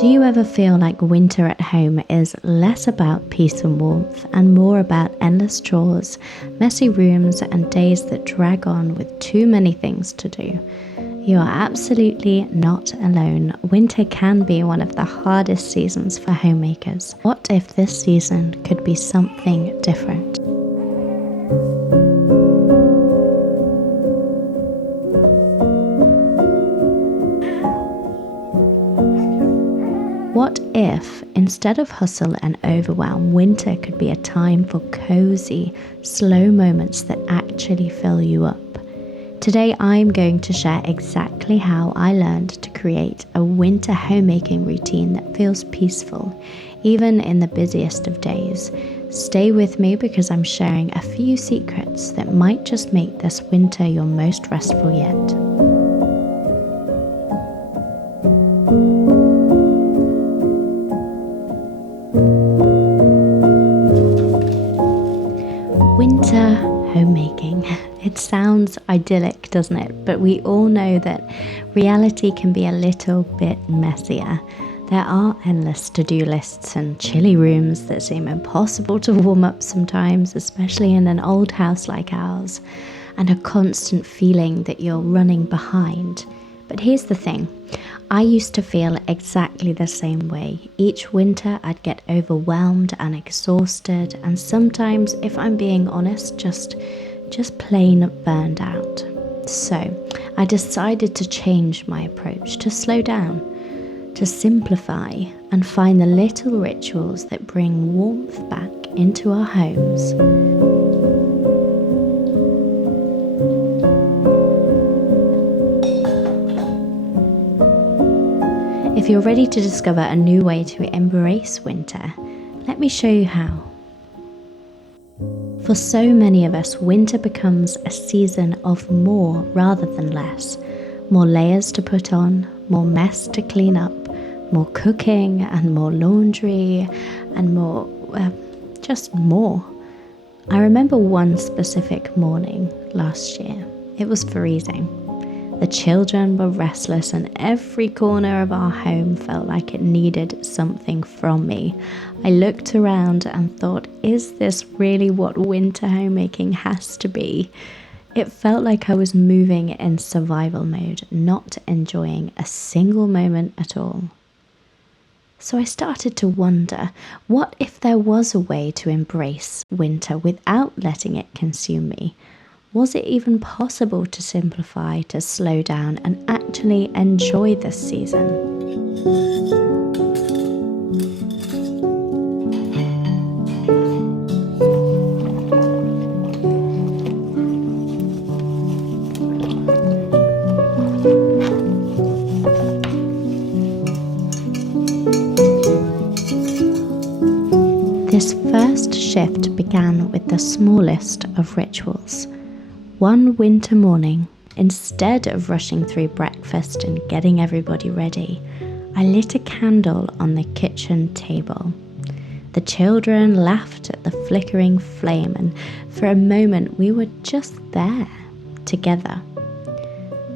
Do you ever feel like winter at home is less about peace and warmth and more about endless chores, messy rooms, and days that drag on with too many things to do? You are absolutely not alone. Winter can be one of the hardest seasons for homemakers. What if this season could be something different? What if, instead of hustle and overwhelm, winter could be a time for cozy, slow moments that actually fill you up? Today I'm going to share exactly how I learned to create a winter homemaking routine that feels peaceful, even in the busiest of days. Stay with me because I'm sharing a few secrets that might just make this winter your most restful yet. Winter homemaking. It sounds idyllic, doesn't it? But we all know that reality can be a little bit messier. There are endless to-do lists and chilly rooms that seem impossible to warm up sometimes, especially in an old house like ours, and a constant feeling that you're running behind. But here's the thing. I used to feel exactly the same way. Each winter I'd get overwhelmed and exhausted, and sometimes, if I'm being honest, just plain burned out. So I decided to change my approach, to slow down, to simplify, and find the little rituals that bring warmth back into our homes. If you're ready to discover a new way to embrace winter, let me show you how. For so many of us, winter becomes a season of more rather than less. More layers to put on, more mess to clean up, more cooking and more laundry and just more. I remember one specific morning last year. It was freezing. The children were restless and every corner of our home felt like it needed something from me. I looked around and thought, is this really what winter homemaking has to be? It felt like I was moving in survival mode, not enjoying a single moment at all. So I started to wonder, what if there was a way to embrace winter without letting it consume me? Was it even possible to simplify, to slow down, and actually enjoy this season? This first shift began with the smallest of rituals. One winter morning, instead of rushing through breakfast and getting everybody ready, I lit a candle on the kitchen table. The children laughed at the flickering flame, and for a moment we were just there, together.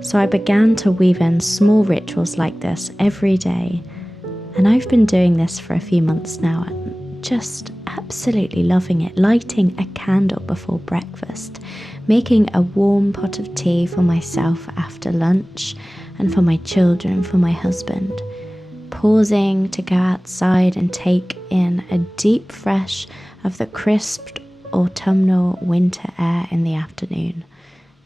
So I began to weave in small rituals like this every day, and I've been doing this for a few months now, just absolutely loving it. Lighting a candle before breakfast, making a warm pot of tea for myself after lunch, and for my children, for my husband. Pausing to go outside and take in a deep fresh of the crisp autumnal winter air in the afternoon.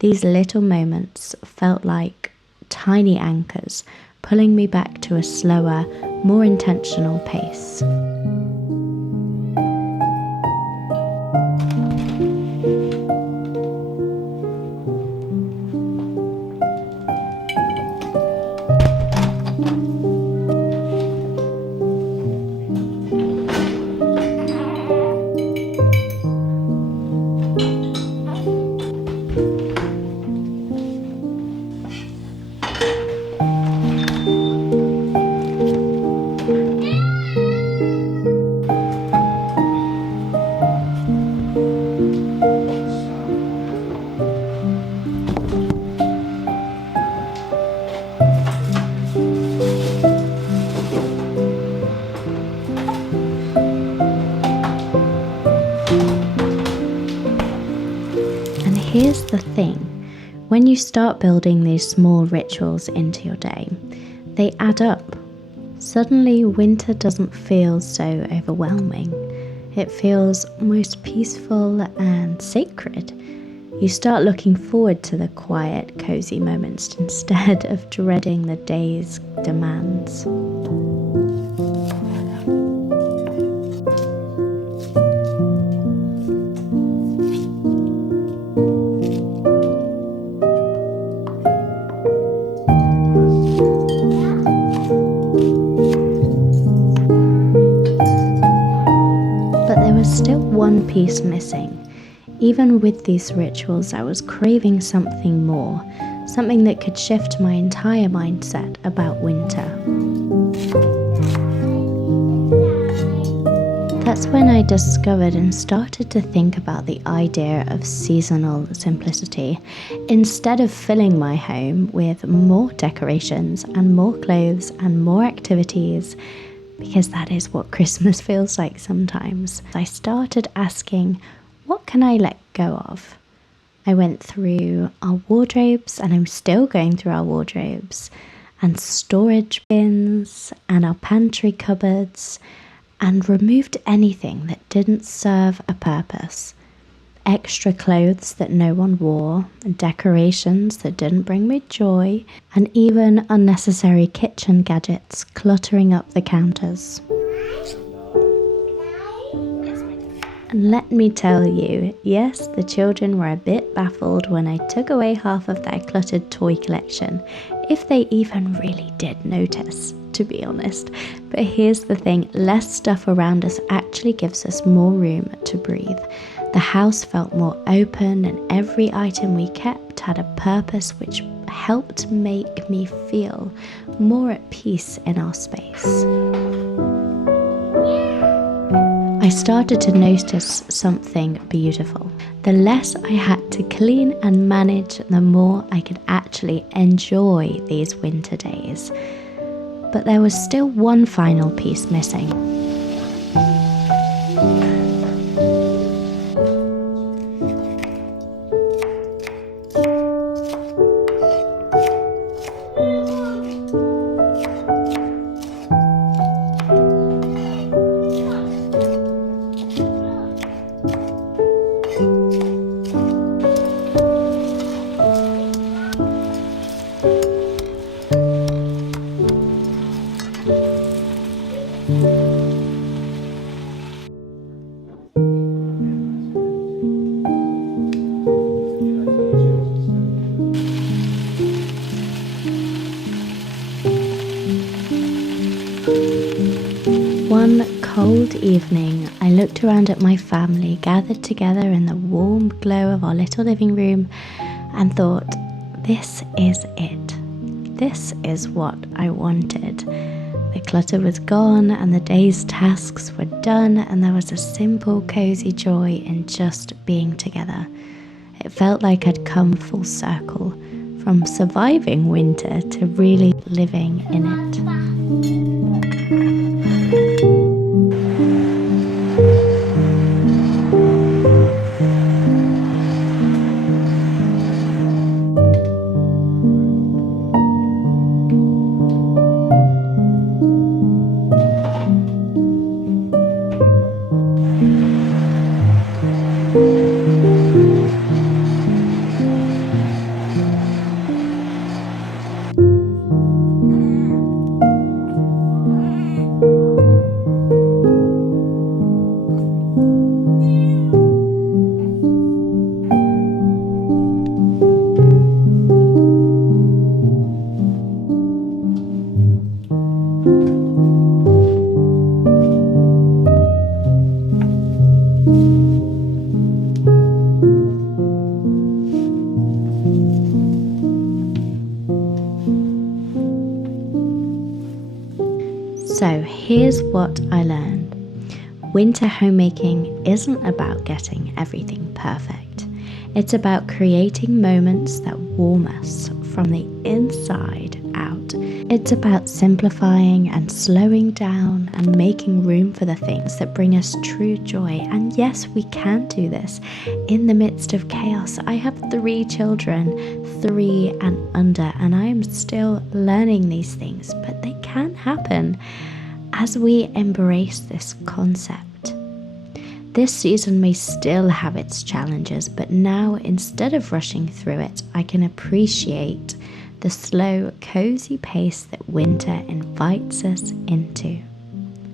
These little moments felt like tiny anchors, pulling me back to a slower, more intentional pace. here's the thing. When you start building these small rituals into your day, they add up. Suddenly, winter doesn't feel so overwhelming. It feels most peaceful and sacred. You start looking forward to the quiet, cozy moments instead of dreading the day's demands. But there was still one piece missing. Even with these rituals, I was craving something more, something that could shift my entire mindset about winter. That's when I discovered and started to think about the idea of seasonal simplicity. Instead of filling my home with more decorations and more clothes and more activities, because that is what Christmas feels like sometimes, I started asking, what can I let go of? I went through our wardrobes, and I'm still going through our wardrobes, and storage bins, and our pantry cupboards, and removed anything that didn't serve a purpose. Extra clothes that no one wore, decorations that didn't bring me joy, and even unnecessary kitchen gadgets cluttering up the counters. And let me tell you, yes, the children were a bit baffled when I took away half of their cluttered toy collection, if they even really did notice, to be honest. But here's the thing, less stuff around us actually gives us more room to breathe. The house felt more open, and every item we kept had a purpose, which helped make me feel more at peace in our space. I started to notice something beautiful. The less I had to clean and manage, the more I could actually enjoy these winter days. But there was still one final piece missing. One cold evening, I looked around at my family gathered together in the warm glow of our little living room and thought, this is it. This is what I wanted. The clutter was gone and the day's tasks were done, and there was a simple, cozy joy in just being together. It felt like I'd come full circle, from surviving winter to really living in it. So here's what I learned. Winter homemaking isn't about getting everything perfect. It's about creating moments that warm us from the inside out. It's about simplifying and slowing down and making room for the things that bring us true joy. And yes, we can do this in the midst of chaos. I have 3 children, 3 and under, and I am still learning these things, but they can happen as we embrace this concept. This season may still have its challenges, but now instead of rushing through it, I can appreciate the slow, cozy pace that winter invites us into.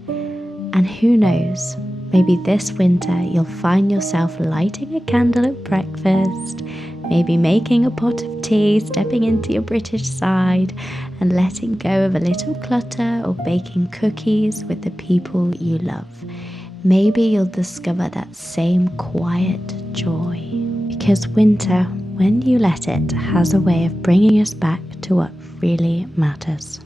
And who knows, maybe this winter you'll find yourself lighting a candle at breakfast, maybe making a pot of tea, stepping into your British side, and letting go of a little clutter, or baking cookies with the people you love. Maybe you'll discover that same quiet joy. Because winter, when you let it, has a way of bringing us back to what really matters.